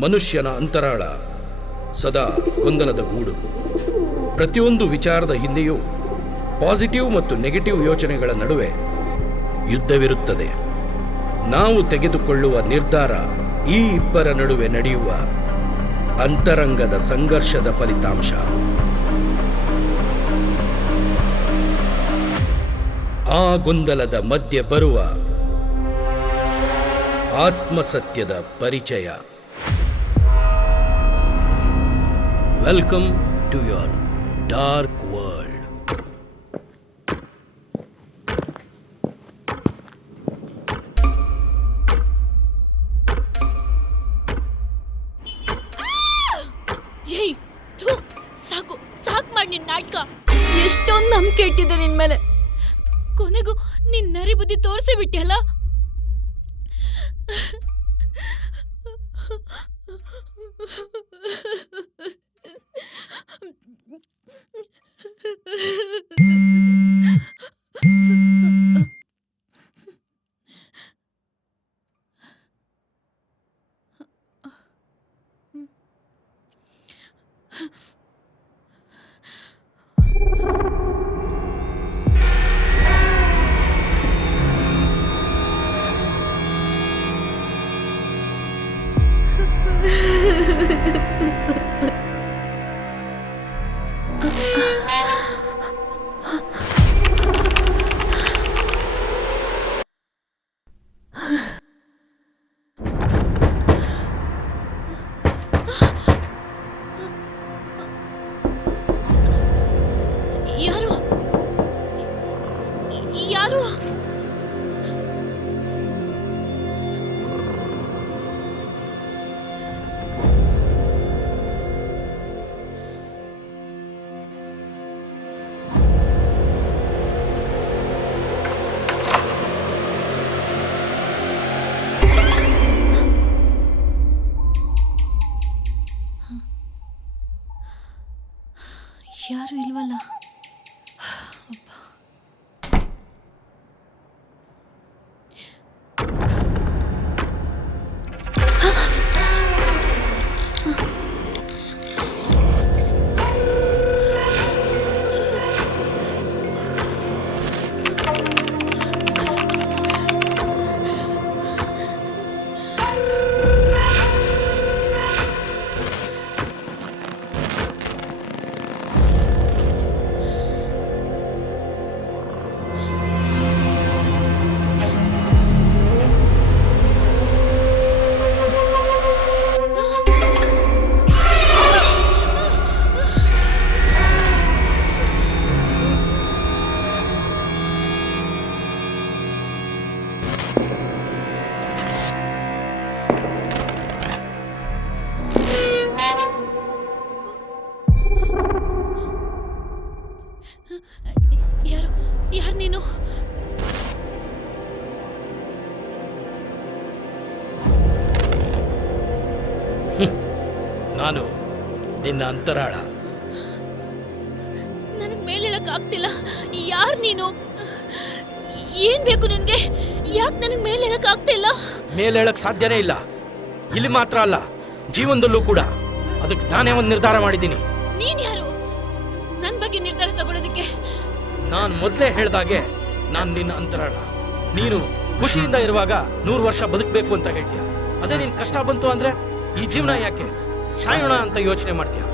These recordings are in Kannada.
ಮನುಷ್ಯನ ಅಂತರಾಳ ಸದಾ ಗೊಂದಲದ ಗೂಡು. ಪ್ರತಿಯೊಂದು ವಿಚಾರದ ಹಿಂದೆಯೂ ಪಾಸಿಟಿವ್ ಮತ್ತು ನೆಗೆಟಿವ್ ಯೋಚನೆಗಳ ನಡುವೆ ಯುದ್ಧವಿರುತ್ತದೆ. ನಾವು ತೆಗೆದುಕೊಳ್ಳುವ ನಿರ್ಧಾರ ಈ ಇಬ್ಬರ ನಡುವೆ ನಡೆಯುವ ಅಂತರಂಗದ ಸಂಘರ್ಷದ ಫಲಿತಾಂಶ. ಆ ಗೊಂದಲದ ಮಧ್ಯೆ ಬರುವ ಆತ್ಮಸತ್ಯದ ಪರಿಚಯ. Welcome to your dark world. ಸಾಕು ಸಾಕು ಮಾಡಿ ನಿನ್ನ ನಾಟಕ. ಎಷ್ಟೊಂದು ನಂಬಿಕೆ ಇಟ್ಟಿದ್ದೆ ನಿನ್ ಮೇಲೆ, ಕೊನೆಗೂ ನಿನ್ನ ನರಿ ಬುದ್ಧಿ ತೋರಿಸಿ ಬಿಟ್ಟಿಯಲ್ಲ. ಯಾರು? ಯಾರು ಇಲ್ವಲ್ಲ. ಯಾರು ನೀನು? ನಾನು ನಿನ್ನ ಅಂತರಾಳ. ನನಗೆ ಮೇಲೇಳಕ್ ಆಗ್ತಿಲ್ಲ. ಯಾರು ನೀನು? ಏನ್ ಬೇಕು ನಿನ್ಗೆ? ಯಾಕೆ ನನಗೆ ಮೇಲೇಳಕ್ ಆಗ್ತಿಲ್ಲ? ಮೇಲೇಳಕ್ ಸಾಧ್ಯನೇ ಇಲ್ಲ. ಇಲ್ಲಿ ಮಾತ್ರ ಅಲ್ಲ, ಜೀವನದಲ್ಲೂ ಕೂಡ. ಅದಕ್ಕೆ ನಾನೇ ಒಂದು ನಿರ್ಧಾರ ಮಾಡಿದ್ದೀನಿ. ನೀನ್ ಯಾರು ನನ್ನ ಬಗ್ಗೆ ನಿರ್ಧಾರ ತಗೊಳ್ಳೋದಕ್ಕೆ? ನಾನು ಮೊದಲೇ ಹೇಳ್ದಾಗೆ ನಾನು ನಿನ್ನ ಅಂತರಾಳ. ನೀನು ಖುಷಿಯಿಂದ ಇರುವಾಗ 100 ವರ್ಷ ಬದುಕಬೇಕು ಅಂತ ಹೇಳ್ತೀಯ. ಅದೇ ನಿನ್ ಕಷ್ಟ ಬಂತು ಅಂದ್ರೆ ಈ ಜೀವನ ಯಾಕೆ, ಸಾಯೋಣ ಅಂತ ಯೋಚನೆ ಮಾಡ್ತೀಯ.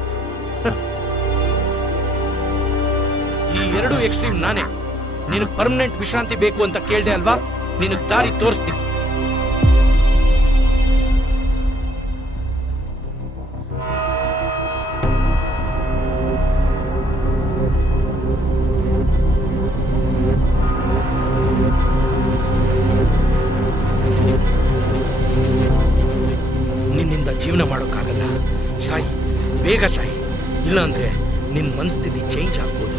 ಈ ಎರಡು ಎಕ್ಸ್ಟ್ರೀಮ್ ನಾನೇ. ನೀನು ಪರ್ಮನೆಂಟ್ ವಿಶ್ರಾಂತಿ ಬೇಕು ಅಂತ ಕೇಳ್ದೆ ಅಲ್ವಾ? ನೀನು ದಾರಿ ತೋರಿಸ್ತೀನಿ. ನಿನ್ನಿಂದ ಜೀವನ ಮಾಡೋಕ್ಕಾಗಲ್ಲ. ಸಾಯಿ, ಬೇಗ ಸಾಯಿ. ಇಲ್ಲಾಂದ್ರೆ ನಿನ್ನ ಮನಸ್ಥಿತಿ ಚೇಂಜ್ ಆಗ್ಬೋದು.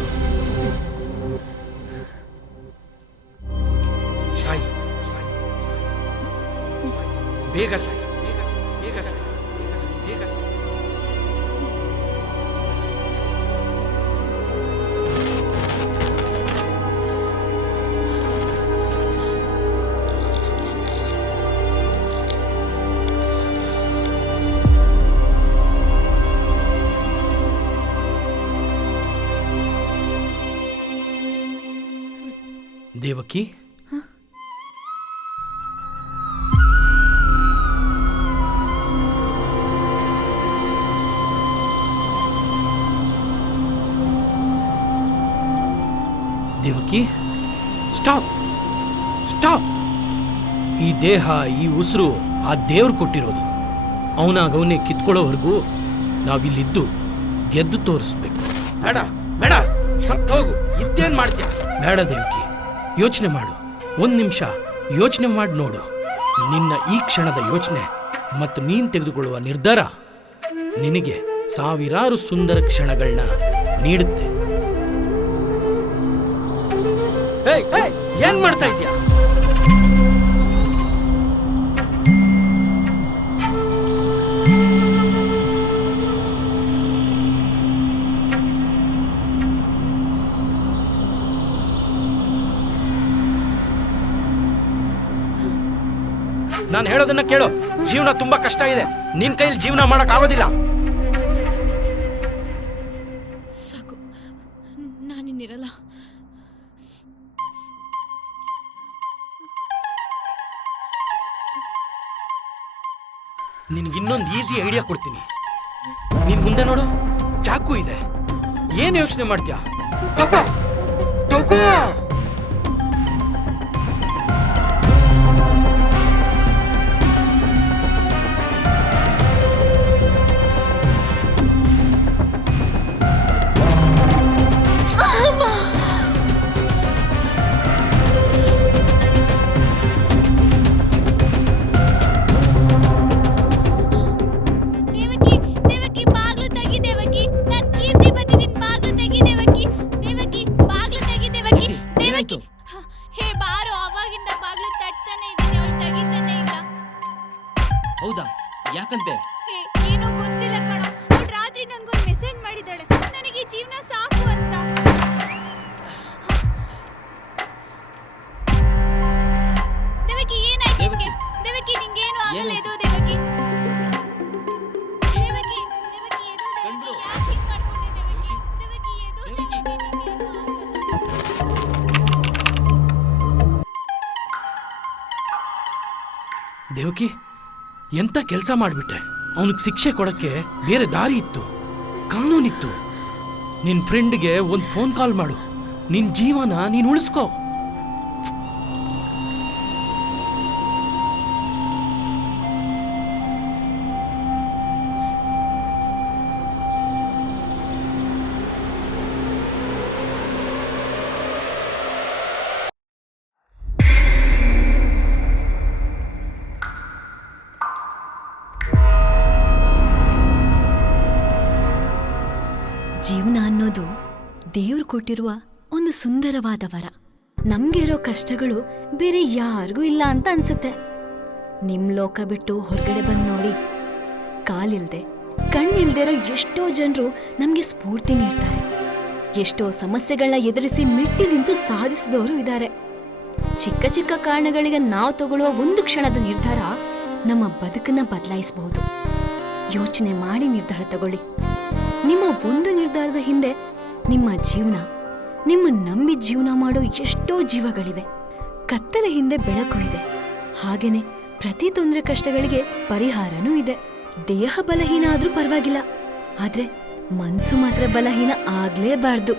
ಸಾಯಿ, ಬೇಗ ಸಾಯಿ, ಬೇಗ ಸಾಯಿ, ಬೇಗ ಸಾಯಿ. Devaki, Devaki, stop stop. ಈ ದೇಹ, ಈ ಉಸಿರು ಆ ದೇವ್ರು ಕೊಟ್ಟಿರೋದು. ಅವನಾಗವನ್ನೇ ಕಿತ್ಕೊಳ್ಳೋವರೆಗೂ ನಾವಿಲ್ಲಿದ್ದು ಗೆದ್ದು ತೋರಿಸ್ಬೇಕು. ಬೇಡ ಬೇಡ, ಸತ್ತೋಗು. ಇದ್ದೇನ್ ಮಾಡ್ತೀಯ? ಬೇಡ ದೇವಕಿ, ಯೋಚನೆ ಮಾಡು. 1 ನಿಮಿಷ ಯೋಚನೆ ಮಾಡಿ ನೋಡು. ನಿನ್ನ ಈ ಕ್ಷಣದ ಯೋಚನೆ ಮತ್ತು ನೀನ್ ತೆಗೆದುಕೊಳ್ಳುವ ನಿರ್ಧಾರ ನಿನಗೆ ಸಾವಿರಾರು ಸುಂದರ ಕ್ಷಣಗಳನ್ನ ನೀಡುತ್ತೆ. ಏನ್ ಮಾಡ್ತಾ ಇದೀಯಾ? ನಾನು ಹೇಳೋದನ್ನ ಕೇಳು. ಜೀವನ ತುಂಬಾ ಕಷ್ಟ ಇದೆ. ನಿನ್ ಕೈಲಿ ಜೀವನ ಮಾಡಕ್ ಆಗೋದಿಲ್ಲ. ಸಾಕು, ನಾನಿನ್ನಿರಲ್ಲ. ನಿನ್ಗೆ ಇನ್ನೊಂದು ಈಸಿ ಐಡಿಯಾ ಕೊಡ್ತೀನಿ. ನಿನ್ ಮುಂದೆ ನೋಡು, ಚಾಕು ಇದೆ. ಏನ್ ಯೋಚನೆ ಮಾಡ್ತೀಯ? ತಗೋ ತಗೋ. ಹೌದಾ? ಯಾಕಂತೆ? ಏನೋ ಗೊತ್ತಿಲ್ಲ ಕಣೋ. ಅವಳು ರಾತ್ರಿ ನನ್ಗೊಂದು ಮೆಸೇಜ್ ಮಾಡಿದಾಳೆ, ನನಗೆ ಜೀವನ ಸಾಕು ಅಂತ. ದೇವಕಿ, ಏನಾಯ್ತು ನಿಂಗೆ? ದೇವಕಿ, ನಿಂಗೇನು ಆಗಲ್ಲ? ಎದೋ ದೇವಕಿ. ದೇವಕಿ, ದೇವಕಿ, ಎದೋ ದೇವಕಿ. ಯಾಕೆ ಹೀಗೆ ಮಾಡ್ಕೊಂಡೆ ದೇವಕಿ? ದೇವಕಿ, ಎದೋ ದೇವಕಿ, ನಿಂಗೇನು ಆಗಲ್ಲ. ದೇವಕಿ, ಎಂತ ಕೆಲಸ ಮಾಡ್ಬಿಟ್ಟೆ. ಅವನಿಗೆ ಶಿಕ್ಷೆ ಕೊಡಕ್ಕೆ ಬೇರೆ ದಾರಿ ಇತ್ತು, ಕಾನೂನಿತ್ತು. ನಿನ್ ಫ್ರೆಂಡ್ಗೆ ಒಂದು ಫೋನ್ ಕಾಲ್ ಮಾಡು. ನಿನ್ ಜೀವನ ನೀನ್ ಉಳಿಸ್ಕೋ. ಜೀವನ ಅನ್ನೋದು ದೇವ್ರು ಕೊಟ್ಟಿರುವ ಒಂದು ಸುಂದರವಾದ ವರ. ನಮ್ಗೆ ಇರೋ ಕಷ್ಟಗಳು ಬೇರೆ ಯಾರಿಗೂ ಇಲ್ಲ ಅಂತ ಅನ್ಸುತ್ತೆ. ನಿಮ್ ಲೋಕ ಬಿಟ್ಟು ಹೊರಗಡೆ ಬಂದು ನೋಡಿ, ಕಾಲಿಲ್ದೆ ಕಣ್ಣಿಲ್ದೇ ಇರೋ ಎಷ್ಟೋ ಜನರು ನಮ್ಗೆ ಸ್ಫೂರ್ತಿ ನೀಡ್ತಾರೆ. ಎಷ್ಟೋ ಸಮಸ್ಯೆಗಳನ್ನ ಎದುರಿಸಿ ಮೆಟ್ಟಿ ನಿಂತು ಸಾಧಿಸಿದವರು ಇದ್ದಾರೆ. ಚಿಕ್ಕ ಚಿಕ್ಕ ಕಾರಣಗಳಿಗೆ ನಾವು ತಗೊಳ್ಳುವ ಒಂದು ಕ್ಷಣದ ನಿರ್ಧಾರ ನಮ್ಮ ಬದುಕನ್ನ ಬದಲಾಯಿಸಬಹುದು. ಯೋಚನೆ ಮಾಡಿ ನಿರ್ಧಾರ ತಗೊಳ್ಳಿ. ನಿಮ್ಮ ಒಂದು ನಿರ್ಧಾರದ ಹಿಂದೆ ನಿಮ್ಮ ಜೀವನ, ನಿಮ್ಮ ನಂಬಿ ಜೀವನ ಮಾಡೋ ಎಷ್ಟೋ ಜೀವಗಳಿವೆ. ಕತ್ತಲ ಹಿಂದೆ ಬೆಳಕು ಇದೆ. ಹಾಗೇನೆ ಪ್ರತಿ ತೊಂದರೆ ಕಷ್ಟಗಳಿಗೆ ಪರಿಹಾರನೂ ಇದೆ. ದೇಹ ಬಲಹೀನ ಆದ್ರೂ ಪರವಾಗಿಲ್ಲ, ಆದ್ರೆ ಮನ್ಸು ಮಾತ್ರ ಬಲಹೀನ ಆಗ್ಲೇಬಾರ್ದು.